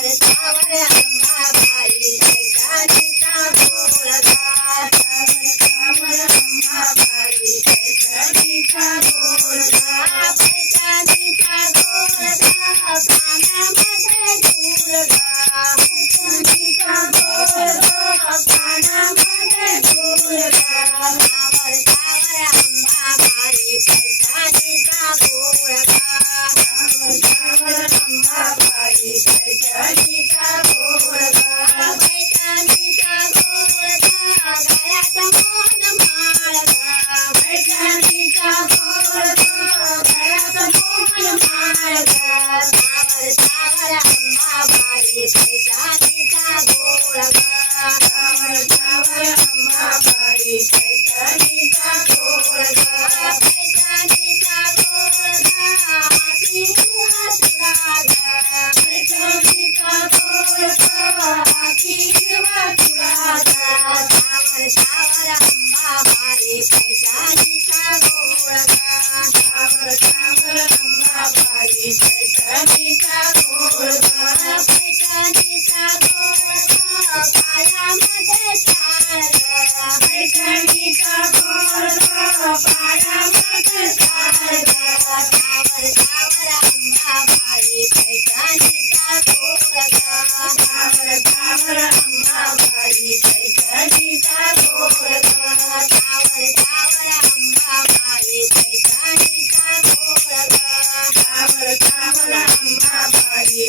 सावर अंबाबाई पैठणीचा गोळगा सावर अंबाबाई पैठणीचा गोळगा पैठणीचा गोळगा कानामध्ये गुलगा पैठणीचा गोळगा कानामध्ये गुलगा सावर अंबाबाई पैठणीचा गोळगा सावर अंबाबाई पैठणीचा गोळगा पैठणीचा गोळगा गळ्यात मोन माळगा पैठणीचा गोळगा गळ्यात मोन माळगा सावर अंबाबाई पैठणीचा गोळगा सावर अंबाबाई पैठणीचा गोळगा पैठणीचा गोळगा हाती वाटुळागा पैठणीचा गोळगा हाती वाटुळागा सावर अंबाबाई पैठणीचा गोळगा सावर अंबाबाई पैठणीचा गोळगा पैठणीचा गोळगा पायामध्ये साळगा पैठणीचा गोळगा पायामध्ये साळगा सावर अंबाबाई पैठणीचा गोळगा सावर अंबाबाई पैठणीचा गोळगा सावर अंबाबाई पैठणीचा गोळगा सावर अंबाबाई